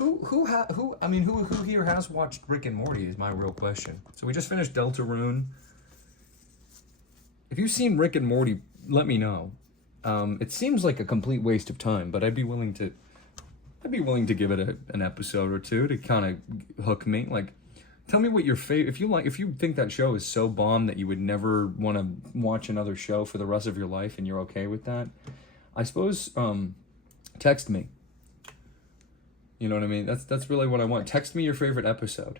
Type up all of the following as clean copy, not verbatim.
who here has watched Rick and Morty is my real question. So we just finished Deltarune. If you've seen Rick and Morty, let me know. It seems like a complete waste of time, but I'd be willing to give it an episode or two to kind of hook me. Like, tell me what your favorite, if you think that show is so bomb that you would never want to watch another show for the rest of your life and you're okay with that, I suppose, text me. You know what I mean? That's really what I want. Text me your favorite episode.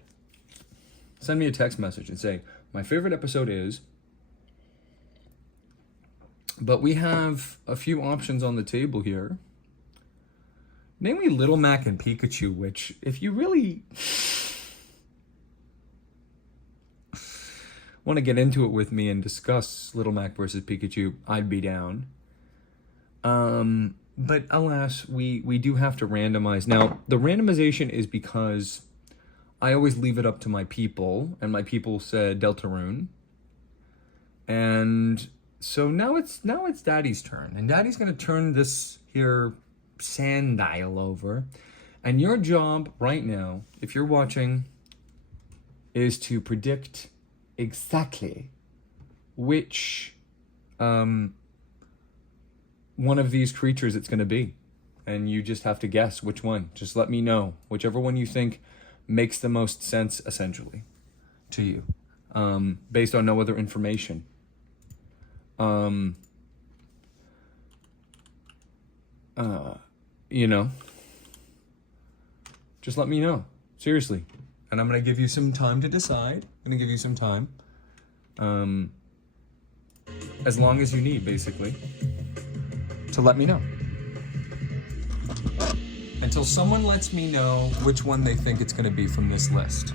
Send me a text message and say, my favorite episode is... But we have a few options on the table here. Namely Little Mac and Pikachu, which, if you really want to get into it with me and discuss Little Mac versus Pikachu, I'd be down. But alas, we do have to randomize. Now, the randomization is because I always leave it up to my people, and my people said Deltarune. And so now it's Daddy's turn, and Daddy's going to turn this here sand dial over. And your job right now, if you're watching, is to predict exactly which one of these creatures it's going to be. And you just have to guess which one. Just let me know. Whichever one you think makes the most sense, essentially, to you. Based on no other information. You know. Just let me know. Seriously. And I'm going to give you some time to decide. I'm going to give you some time. As long as you need, basically. To let me know. Until someone lets me know which one they think it's going to be from this list.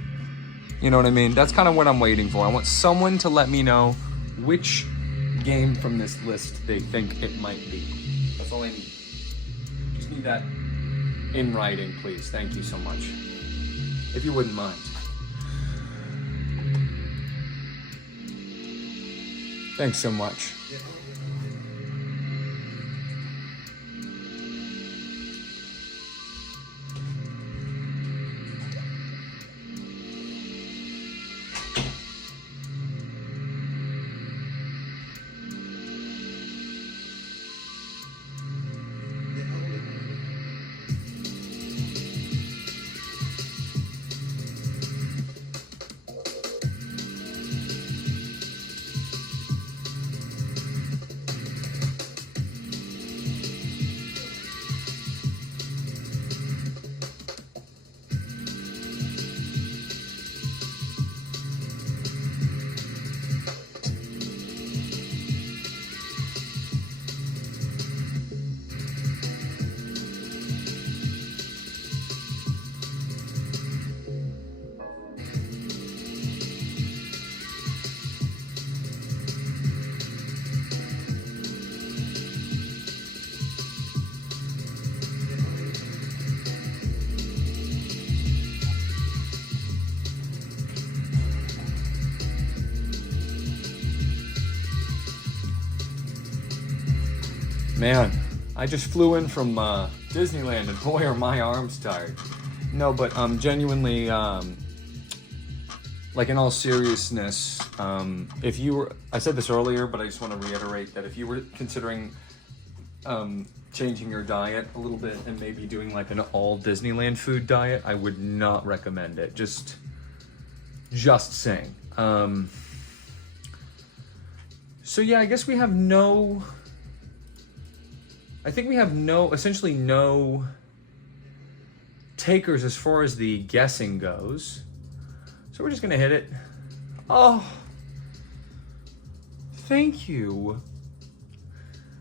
You know what I mean? That's kind of what I'm waiting for. I want someone to let me know which game from this list they think it might be. That's all I need. Just need that in writing, please. Thank you so much. If you wouldn't mind. Thanks so much. Man, I just flew in from Disneyland, and boy, are my arms tired. No, but genuinely, like in all seriousness, if you were, I said this earlier, but I just want to reiterate that if you were considering changing your diet a little bit and maybe doing like an all Disneyland food diet, I would not recommend it. Just saying. So yeah, I guess we have essentially no takers as far as the guessing goes. So we're just gonna hit it. Oh, thank you.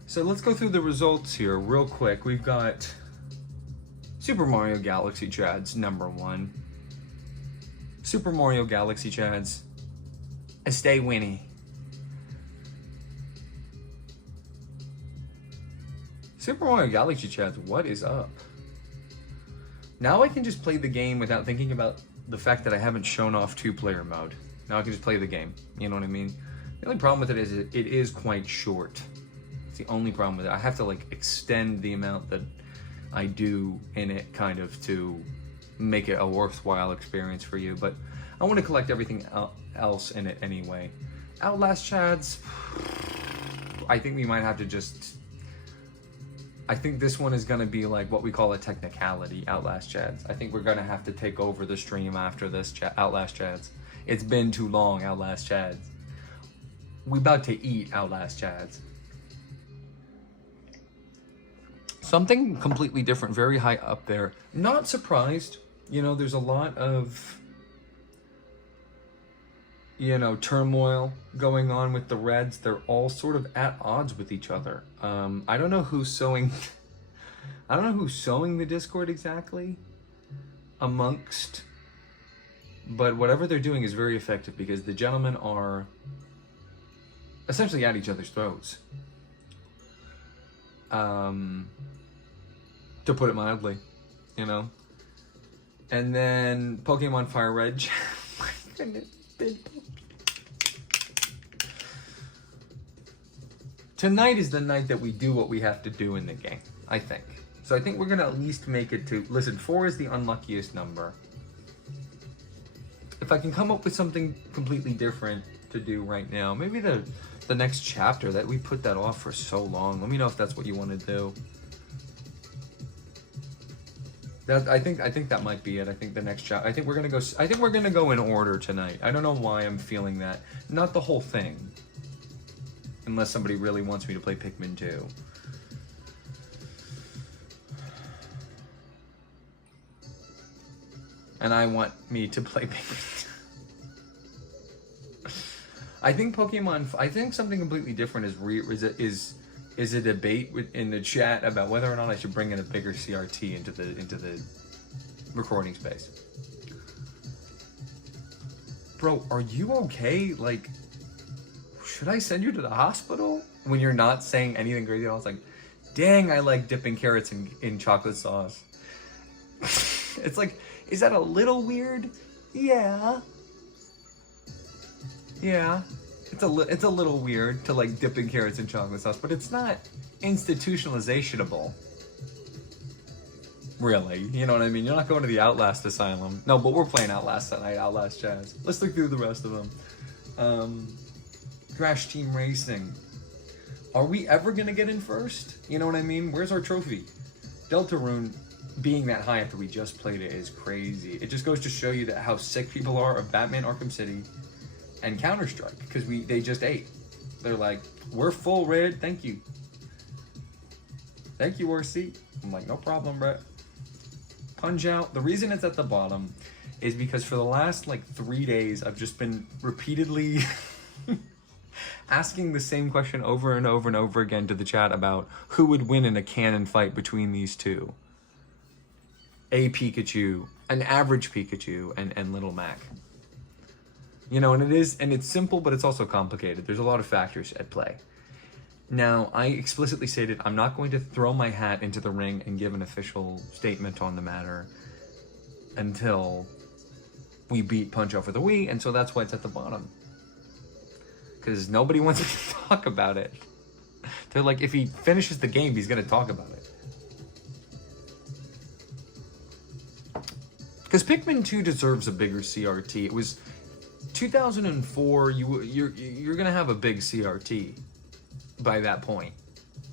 So let's go through the results here real quick. We've got Super Mario Galaxy Chads, #1. Super Mario Galaxy Chads, stay Winnie. Super Mario Galaxy Chads, what is up? Now I can just play the game without thinking about the fact that I haven't shown off 2-player mode. Now I can just play the game, you know what I mean? The only problem with it is it is quite short. It's the only problem with it. I have to like extend the amount that I do in it kind of to make it a worthwhile experience for you. But I want to collect everything else in it anyway. Outlast Chads, I think we might have to just... I think this one is going to be like what we call a technicality, Outlast Chads. I think we're going to have to take over the stream after this, Outlast Chads. It's been too long, Outlast Chads. We about to eat Outlast Chads. Something completely different, very high up there. Not surprised. You know, there's a lot of, you know, turmoil going on with the Reds. They're all sort of at odds with each other. I don't know who's sowing... I don't know who's sowing the discord exactly amongst... But whatever they're doing is very effective because the gentlemen are essentially at each other's throats. To put it mildly, you know. And then Pokemon Fire Red. My goodness. Tonight is the night that we do what we have to do in the game, I think. So I think we're gonna at least make it to... Listen, 4 is the unluckiest number. If I can come up with something completely different to do right now, maybe the next chapter, that we put that off for so long. Let me know if that's what you want to do. I think that might be it. I think the next chapter. I think we're gonna go in order tonight. I don't know why I'm feeling that. Not the whole thing. Unless somebody really wants me to play Pikmin 2. And I want me to play Pikmin 2. I think something completely different is a debate in the chat about whether or not I should bring in a bigger CRT into the recording space. Bro, are you okay? Like, should I send you to the hospital when you're not saying anything crazy? I was like, dang, I like dipping carrots in chocolate sauce. It's like, is that a little weird? Yeah. Yeah. It's a little weird to like dipping carrots in chocolate sauce, but it's not institutionalizationable. Really, you know what I mean? You're not going to the Outlast Asylum. No, but we're playing Outlast tonight, Outlast Chads. Let's look through the rest of them. Crash Team Racing. Are we ever gonna get in first? You know what I mean? Where's our trophy? Deltarune being that high after we just played it is crazy. It just goes to show you that how sick people are of Batman Arkham City and Counter-Strike, because they just ate. They're like, we're full, Red, thank you. Thank you, RC. I'm like, no problem, Brett. Punch-Out. The reason it's at the bottom is because for the last like 3 days, I've just been repeatedly asking the same question over and over and over again to the chat about who would win in a canon fight between these two. A Pikachu, an average Pikachu, and Little Mac. You know, and it's simple, but it's also complicated. There's a lot of factors at play. Now, I explicitly stated I'm not going to throw my hat into the ring and give an official statement on the matter until we beat Punch-Out for the Wii, and so that's why it's at the bottom. Because nobody wants to talk about it. They're like, if he finishes the game, he's going to talk about it. Because Pikmin 2 deserves a bigger CRT. It was 2004. You're gonna have a big CRT by that point,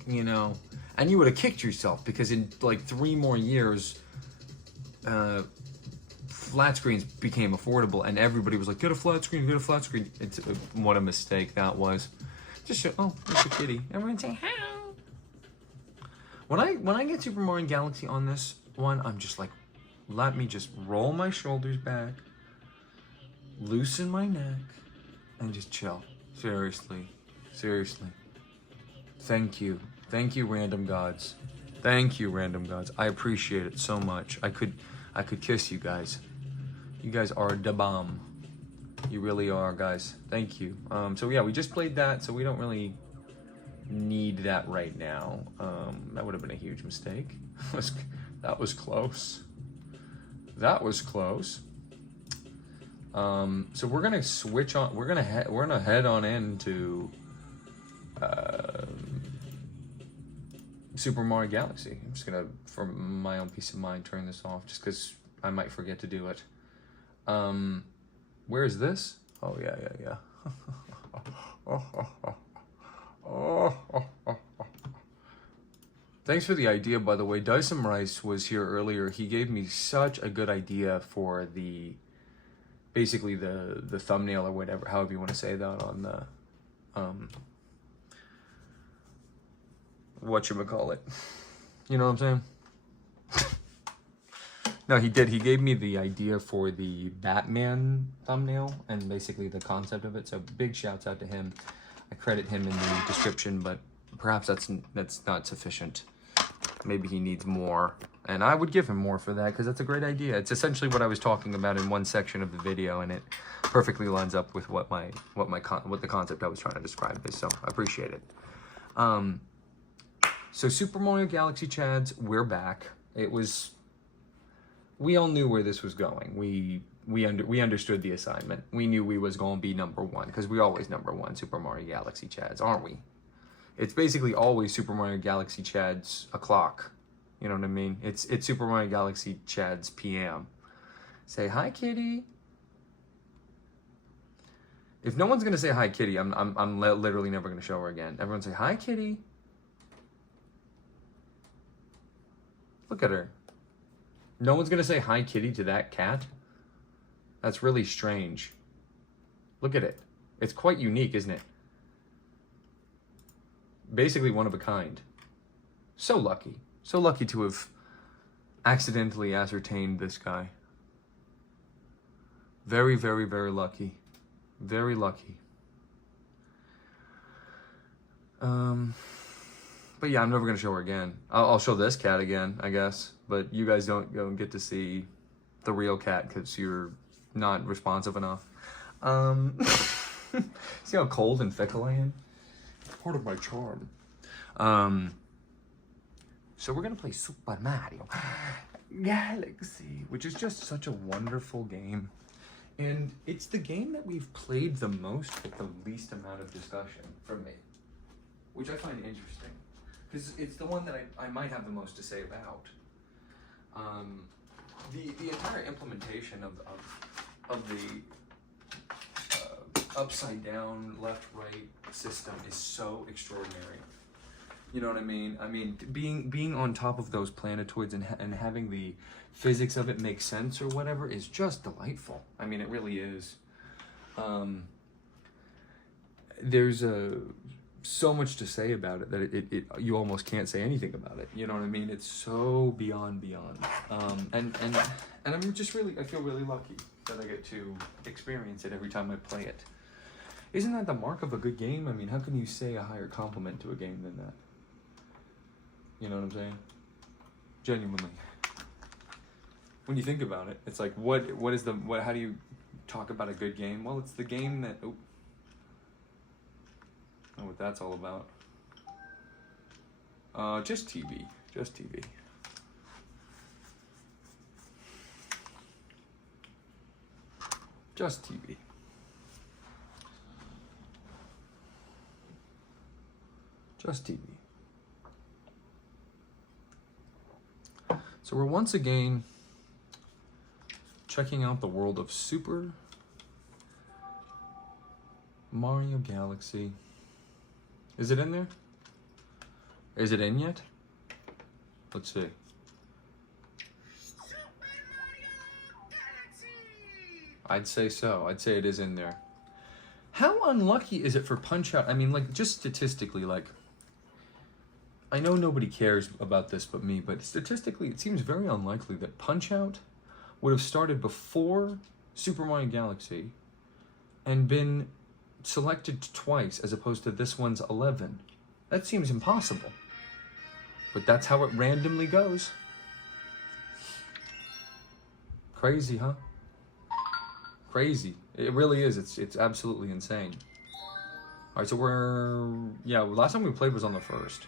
you know, and you would have kicked yourself because in like 3 more years, flat screens became affordable, and everybody was like, "Get a flat screen, get a flat screen." It's what a mistake that was. Just show. Oh, there's a kitty. Everyone say hi. When I get Super Mario Galaxy on this one, I'm just like, let me just roll my shoulders back, loosen my neck, and just chill. Seriously. Seriously. Thank you. Thank you, random gods. Thank you, random gods. I appreciate it so much. I could kiss you guys. You guys are da bomb. You really are, guys. Thank you. So yeah, we just played that, so we don't really need that right now. That would have been a huge mistake. That was close. That was close. So we're gonna switch on. We're gonna head on into Super Mario Galaxy. I'm just gonna, for my own peace of mind, turn this off, just because I might forget to do it. Where is this? Oh, yeah. Thanks for the idea, by the way. Dyson Rice was here earlier. He gave me such a good idea for the, basically the thumbnail or whatever, however you want to say that on the, whatchamacallit. You know what I'm saying? No, he did. He gave me the idea for the Batman thumbnail and basically the concept of it. So big shouts out to him. I credit him in the description, but perhaps that's not sufficient. Maybe he needs more. And I would give him more for that because that's a great idea. It's essentially what I was talking about in one section of the video, and it perfectly lines up with what the concept I was trying to describe is. So I appreciate it. So Super Mario Galaxy Chads, we're back. We all knew where this was going. We understood the assignment. We knew we was going to be number one because we always number one Super Mario Galaxy Chads, aren't we? It's basically always Super Mario Galaxy Chads o'clock. You know what I mean? It's Super Mario Galaxy Chads PM. Say hi, kitty. If no one's gonna say hi, kitty, I'm literally never gonna show her again. Everyone say hi, kitty. Look at her. No one's gonna say hi, kitty to that cat? That's really strange. Look at it. It's quite unique, isn't it? Basically one of a kind. So lucky. So lucky to have accidentally ascertained this guy. Very, very, very lucky. Very lucky. But yeah, I'm never gonna show her again. I'll show this cat again, I guess. But you guys don't get to see the real cat because you're not responsive enough. See how cold and fickle I am? It's part of my charm. So we're gonna play Super Mario Galaxy, which is just such a wonderful game. And it's the game that we've played the most with the least amount of discussion from me, which I find interesting. Because it's the one that I might have the most to say about. The entire implementation of the upside down left right system is so extraordinary. You know what I mean? I mean, being on top of those planetoids and having the physics of it make sense or whatever is just delightful. I mean, it really is. There's so much to say about it that you almost can't say anything about it. You know what I mean? It's so beyond. And I'm just I feel really lucky that I get to experience it every time I play it. Isn't that the mark of a good game? I mean, how can you say a higher compliment to a game than that? You know what I'm saying? Genuinely. When you think about it, it's like, how do you talk about a good game? Well, it's the game that, I don't know what that's all about. Just TV. Just TV. Just TV. Just TV. So we're once again checking out the world of Super Mario Galaxy. Is it in there? Is it in yet? Let's see. I'd say so. I'd say it is in there. How unlucky is it for Punch-Out? I mean, like, just statistically, like, I know nobody cares about this but me, but statistically, it seems very unlikely that Punch-Out would have started before Super Mario Galaxy and been selected twice as opposed to this one's 11. That seems impossible. But that's how it randomly goes. Crazy, huh? Crazy. It really is. It's absolutely insane. All right, so last time we played was on the 1st.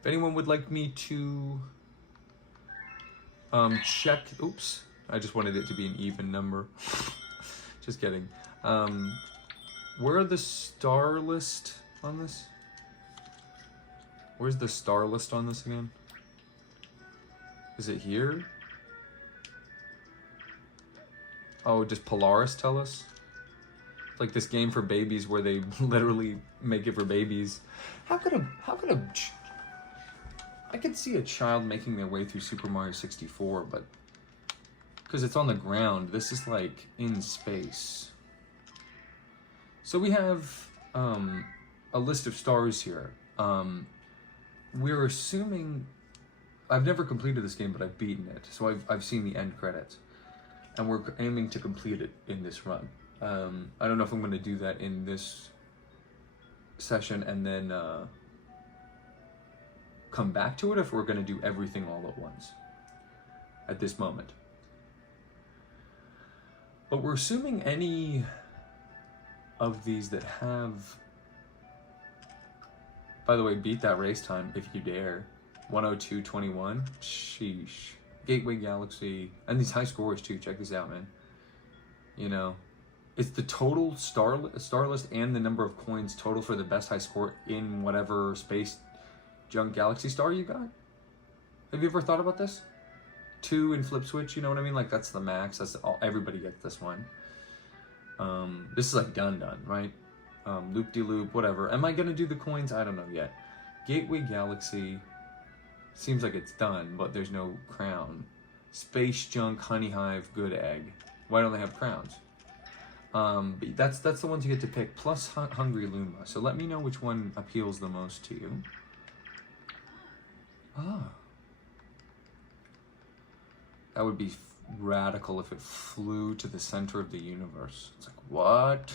If anyone would like me to check, oops, I just wanted it to be an even number. Just kidding. Where are the star list on this? Where's the star list on this again? Is it here? Oh, does Polaris tell us? It's like this game for babies where they literally make it for babies. How could I could see a child making their way through Super Mario 64, but because it's on the ground, this is like in space. So we have a list of stars here. We're assuming, I've never completed this game, but I've beaten it. So I've seen the end credits. And we're aiming to complete it in this run. I don't know if I'm gonna do that in this session and then come back to it, if we're gonna do everything all at once at this moment. But we're assuming any of these that have, by the way, beat that race time if you dare. 102.21, sheesh. Gateway Galaxy, and these high scores too, check this out, man. You know, it's the total star list and the number of coins total for the best high score in whatever space junk galaxy star you got. Have you ever thought about this? 2 in Flip Switch, you know what I mean? Like that's the max, that's all, everybody gets this one. This is like done, right? Loop-de-loop, whatever. Am I gonna do the coins? I don't know yet. Gateway Galaxy, seems like it's done, but there's no crown. Space Junk, Honey Hive, Good Egg. Why don't they have crowns? But that's the ones you get to pick, plus Hungry Luma. So let me know which one appeals the most to you. Ah. That would be radical if it flew to the center of the universe. It's like, what?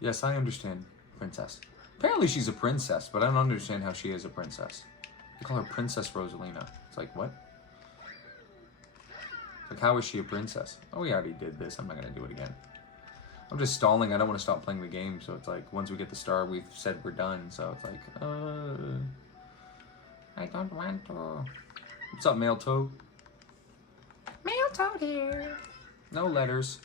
Yes, I understand, princess. Apparently she's a princess, but I don't understand how she is a princess. They call her Princess Rosalina. It's like, what? It's like, how is she a princess? Oh, we already did this. I'm not going to do it again. I'm just stalling. I don't want to stop playing the game. So it's like, once we get the star, we've said we're done. So it's like, I don't want to. What's up, Mail Toad? Mail Toad here. No letters.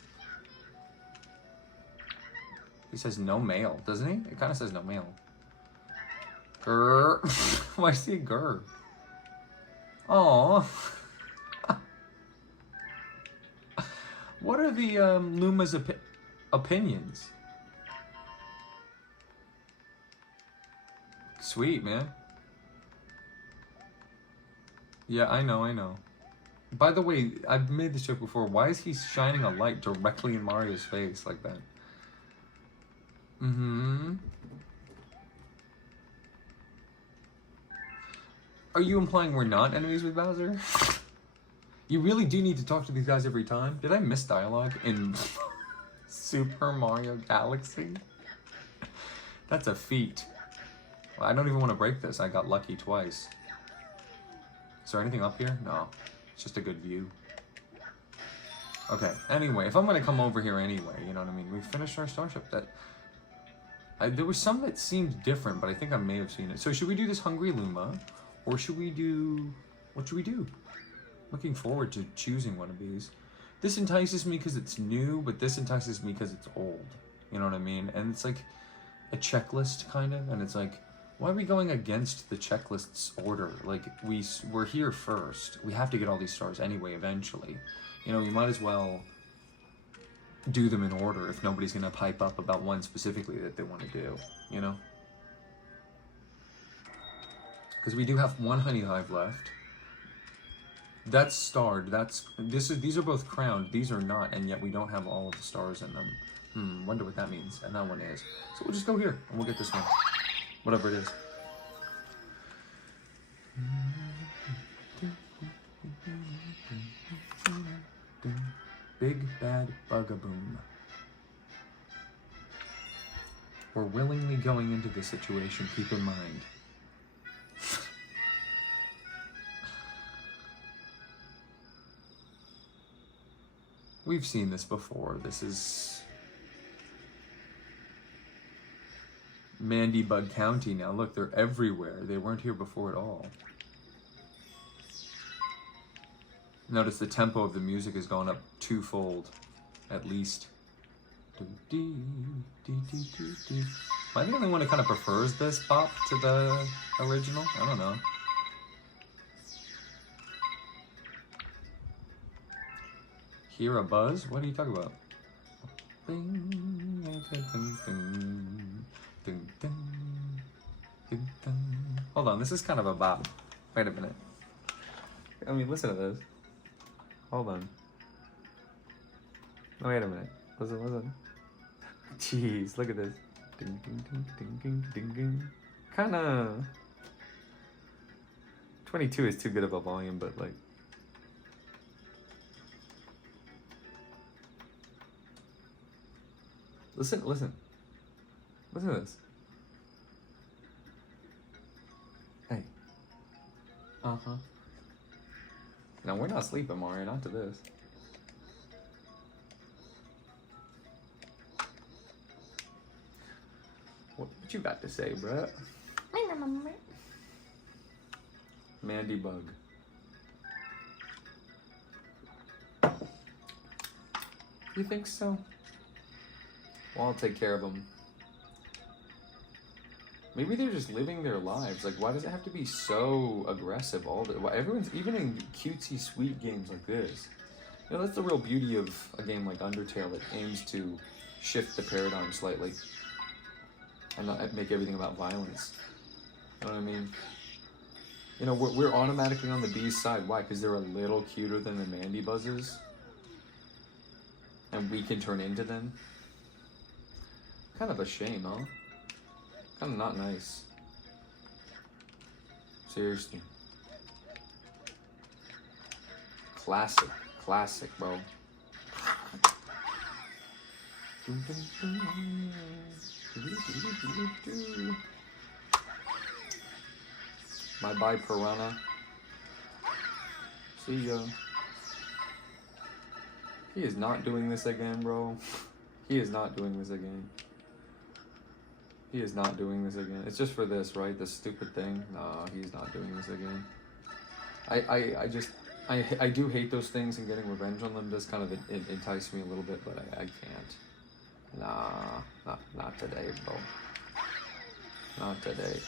He says no mail, doesn't he? It kind of says no mail. Grr. Why is he a grr? Aww. What are the Luma's opinions? Sweet, man. Yeah, I know. By the way, I've made this joke before. Why is he shining a light directly in Mario's face like that? Mm-hmm. Are you implying we're not enemies with Bowser? You really do need to talk to these guys every time? Did I miss dialogue in Super Mario Galaxy? That's a feat. Well, I don't even want to break this. I got lucky twice. Is there anything up here? No. It's just a good view. Okay, anyway, if I'm going to come over here anyway, you know what I mean? We finished our starship. There was some that seemed different, but I think I may have seen it. So should we do this Hungry Luma? Or should we do... What should we do? Looking forward to choosing one of these. This entices me because it's new, but this entices me because it's old. You know what I mean? And it's like a checklist, kind of. And it's like, why are we going against the checklist's order? Like, we're here first. We have to get all these stars anyway, eventually. You know, you might as well do them in order if nobody's going to pipe up about one specifically that they want to do, you know? Because we do have one honey hive left. That's starred. These are both crowned. These are not, and yet we don't have all of the stars in them. Wonder what that means. And that one is. So we'll just go here and we'll get this one. Whatever it is. Big Bad Bugaboom. We're willingly going into this situation, keep in mind. We've seen this before. This is Mandybug County now. Look, they're everywhere. They weren't here before at all. Notice the tempo of the music has gone up twofold. At least. Am I the only one who kind of prefers this pop to the original? I don't know. Hear a buzz? What are you talking about? Hold on, this is kind of a bop. Wait a minute. I mean, listen to this. Hold on. Oh, wait a minute. Listen. Jeez, look at this. Ding, ding, ding, ding, ding, ding, ding. Kinda. 22 is too good of a volume, but like. Listen. Listen to this. Hey. Uh-huh. No, we're not sleeping, Mario, not to this. What you got to say, bruh? Mandy bug. You think so? Well, I'll take care of them. Maybe they're just living their lives. Like, why does it have to be so aggressive all the why everyone's, even in cutesy, sweet games like this. You know, that's the real beauty of a game like Undertale. It aims to shift the paradigm slightly and not make everything about violence. You know what I mean? You know, we're automatically on the bee's side. Why? Because they're a little cuter than the Mandy buzzes. And we can turn into them. Kind of a shame, huh? Kind of not nice. Seriously. Classic, bro. Bye, Piranha. See ya. He is not doing this again, bro. He is not doing this again. He is not doing this again. It's just for this, right? This stupid thing. Nah, he's not doing this again. I do hate those things, and getting revenge on them does kind of entice me a little bit, but I can't. Nah, not today, bro. Not today.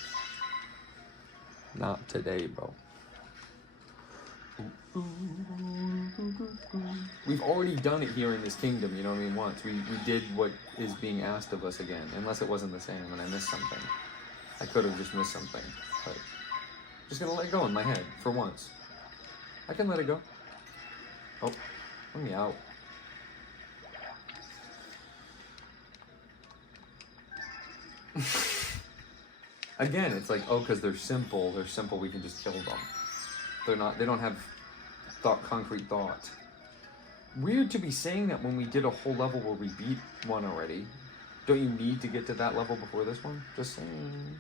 Not today, bro. We've already done it here in this kingdom, you know what I mean, once. We did what is being asked of us again, unless it wasn't the same and I missed something. I could have just missed something, but I'm just gonna let it go in my head, for once. I can let it go. Oh, let me out. Again, it's like, oh, because they're simple, we can just kill them. They don't have concrete thought. Weird to be saying that when we did a whole level where we beat one already. Don't you need to get to that level before this one? Just saying.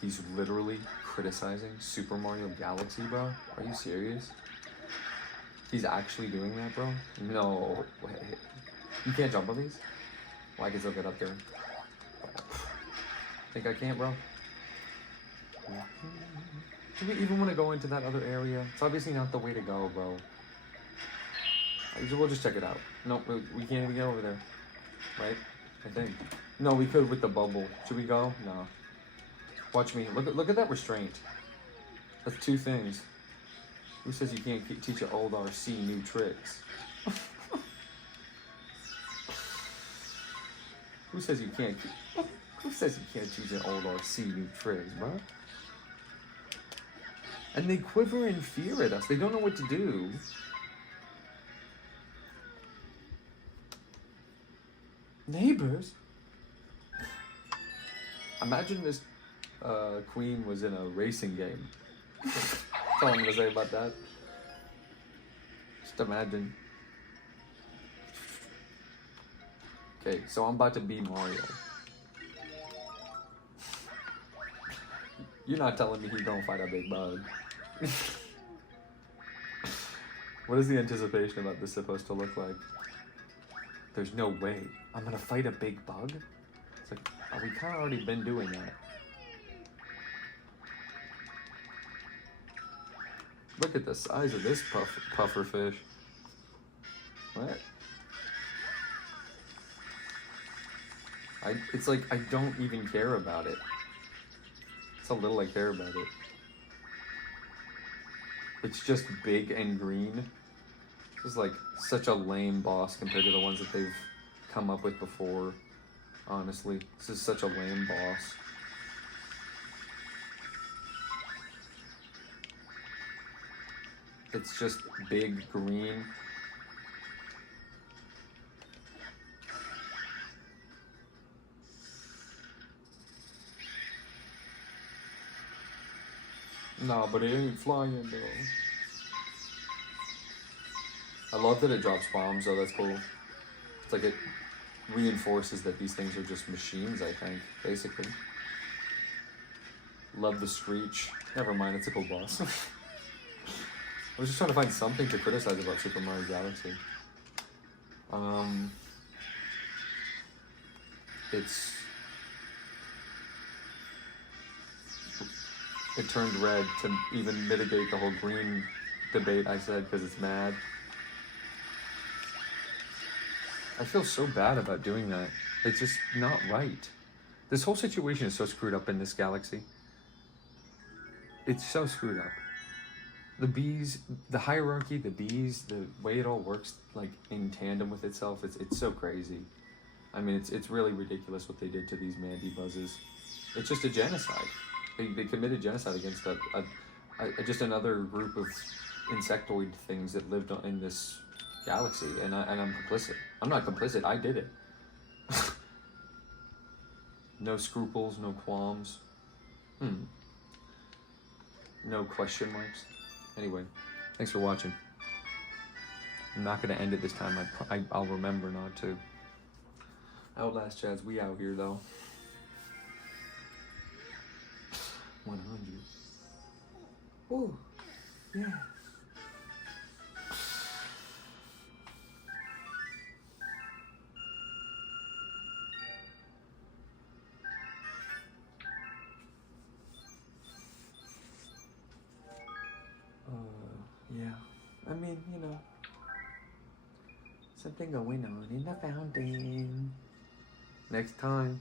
He's literally criticizing Super Mario Galaxy, bro. Are you serious? He's actually doing that, bro? No. Wait. You can't jump on these? Well, I can still get up there. Think I can't, bro? Do we even want to go into that other area? It's obviously not the way to go, bro. We'll just check it out. Nope, we can't even get over there. Right? I think. No, we could with the bubble. Should we go? No. Watch me. Look at that restraint. That's two things. Who says you can't teach an old RC new tricks? Who says you can't teach an old RC new tricks, bro? And they quiver in fear at us. They don't know what to do. Neighbors? Imagine this queen was in a racing game. That's all I'm gonna say about that. Just imagine. Okay, so I'm about to be Mario. You're not telling me he don't fight a big bug. What is the anticipation about this supposed to look like? There's no way. I'm gonna fight a big bug? It's like, oh, we kinda already been doing that. Look at the size of this puffer fish. What? It's like I don't even care about it. It's how little I care about it. It's just big and green. This is like such a lame boss compared to the ones that they've come up with before. Honestly, this is such a lame boss. It's just big green. Nah, but it ain't flying though. I love that it drops bombs though, that's cool. It's like it reinforces that these things are just machines, I think, basically. Love the screech. Never mind, it's a cool boss. I was just trying to find something to criticize about Super Mario Galaxy. It turned red to even mitigate the whole green debate I said because it's mad. I feel so bad about doing that. It's just not right. This whole situation is so screwed up in this galaxy. It's so screwed up. The bees, the hierarchy, the bees, the way it all works like in tandem with itself, it's so crazy. I mean, it's really ridiculous what they did to these Mandy buzzes. It's just a genocide. They committed genocide against just another group of insectoid things that lived in this galaxy, and I'm complicit. I'm not complicit, I did it. No scruples, no qualms. No question marks. Anyway, thanks for watching. I'm not gonna end it this time. I'll remember not to. Outlast Chads, we out here though. 100. Ooh, yeah. Yeah. I mean, you know, something going on in the fountain. Next time.